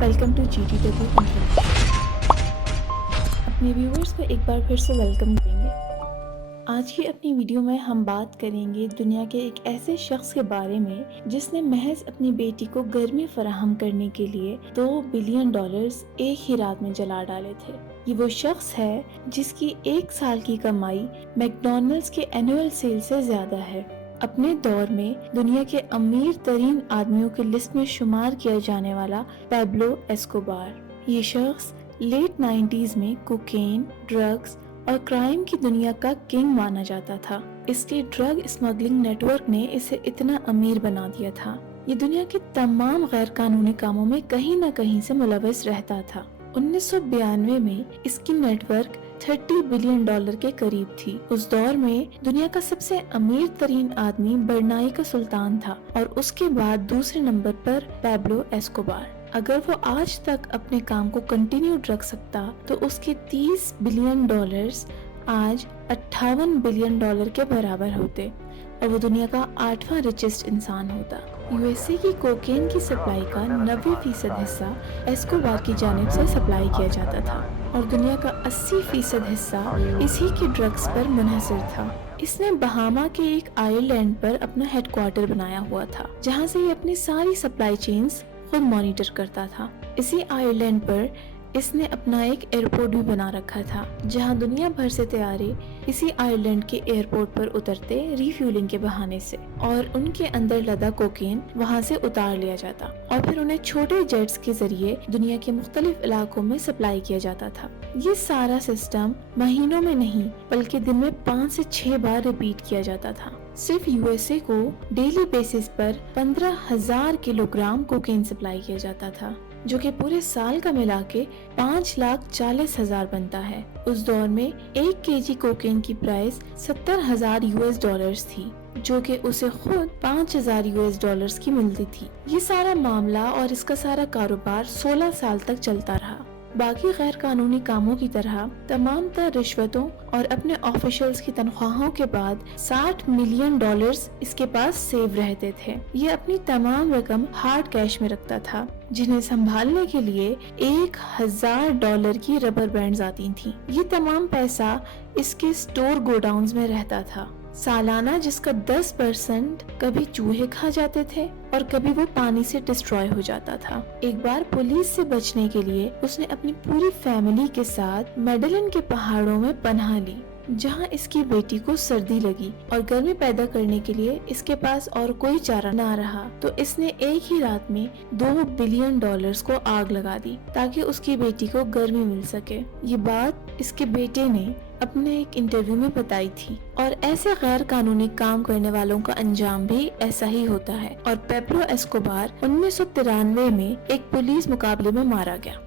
Welcome to GTW information. अपने viewers को एक बार फिर से वेलकम करेंगे। आज की अपनी वीडियो में हम बात करेंगे दुनिया के एक ऐसे शख्स के बारे में जिसने महज अपनी बेटी को गर्मी फराहम करने के लिए $2 बिलियन एक ही रात में जला डाले थे। ये वो शख्स है जिसकी एक साल की कमाई मैकडॉनल्ड्स के एनुअल सेल से ज्यादा है। अपने दौर में दुनिया के अमीर तरीन आदमियों की लिस्ट में शुमार किया जाने वाला पैब्लो एस्कोबार। ये शख्स लेट 90s में कोकेन, ड्रग्स और क्राइम की दुनिया का किंग माना जाता था। इसके ड्रग स्मगलिंग नेटवर्क ने इसे इतना अमीर बना दिया था। ये दुनिया के तमाम गैर कानूनी कामों में कहीं न कहीं से मुलविस रहता था। 1992 में इसकी नेटवर्क $30 बिलियन के करीब थी। उस दौर में दुनिया का सबसे अमीर तरीन आदमी बर्नाई का सुल्तान था और उसके बाद दूसरे नंबर पर पैब्लो एस्कोबार। अगर वो आज तक अपने काम को कंटिन्यू रख सकता तो उसके $30 बिलियन आज $58 बिलियन के बराबर होते और वो दुनिया का 8वां रिचेस्ट इंसान होता। यूएसए की कोकेन की सप्लाई का 90% हिस्सा एस्कोबार की जानिब से सप्लाई किया जाता था और दुनिया का 80% हिस्सा इसी के ड्रग्स पर मुनहसर था। इसने बहामा के एक आइलैंड पर अपना हेडक्वार्टर बनाया हुआ था जहां से ये अपनी सारी सप्लाई चेन्स खुद मॉनिटर करता था। इसी आइलैंड पर इसने अपना एक एयरपोर्ट भी बना रखा था जहां दुनिया भर से तैयारे इसी आइलैंड के एयरपोर्ट पर उतरते रिफ्यूलिंग के बहाने से और उनके अंदर लदा कोकेन वहां से उतार लिया जाता और फिर उन्हें छोटे जेट्स के जरिए दुनिया के मुख्तलिफ इलाकों में सप्लाई किया जाता था। ये सारा सिस्टम महीनों में नहीं बल्कि दिन में 5 से 6 बार रिपीट किया जाता था। सिर्फ यूएसए को डेली बेसिस पर 15,000 किलोग्राम कोकेन सप्लाई किया जाता था जो कि पूरे साल का मिला के 5,40,000 बनता है। उस दौर में 1 केजी कोकेन की प्राइस $70,000 थी जो कि उसे खुद $5,000 की मिलती थी। ये सारा मामला और इसका सारा कारोबार 16 साल तक चलता रहा। बाकी गैर कानूनी कामों की तरह तमाम तर रिश्वतों और अपने ऑफिशियल्स की तनख्वाहों के बाद $60 मिलियन इसके पास सेव रहते थे। ये अपनी तमाम रकम हार्ड कैश में रखता था जिन्हें संभालने के लिए $1,000 की रबर बैंड्स आती थी। ये तमाम पैसा इसके स्टोर गोडाउन्स में रहता था। सालाना जिसका 10% कभी चूहे खा जाते थे और कभी वो पानी से डिस्ट्रॉय हो जाता था। एक बार पुलिस से बचने के लिए उसने अपनी पूरी फैमिली के साथ मेडलन के पहाड़ों में पनाह ली जहां इसकी बेटी को सर्दी लगी और गर्मी पैदा करने के लिए इसके पास और कोई चारा ना रहा तो इसने एक ही रात में $2 बिलियन को आग लगा दी ताकि उसकी बेटी को गर्मी मिल सके। ये बात इसके बेटे ने अपने एक इंटरव्यू में बताई थी और ऐसे गैर कानूनी काम करने वालों का अंजाम भी ऐसा ही होता है और पैब्लो एस्कोबार 1993 में एक पुलिस मुकाबले में मारा गया।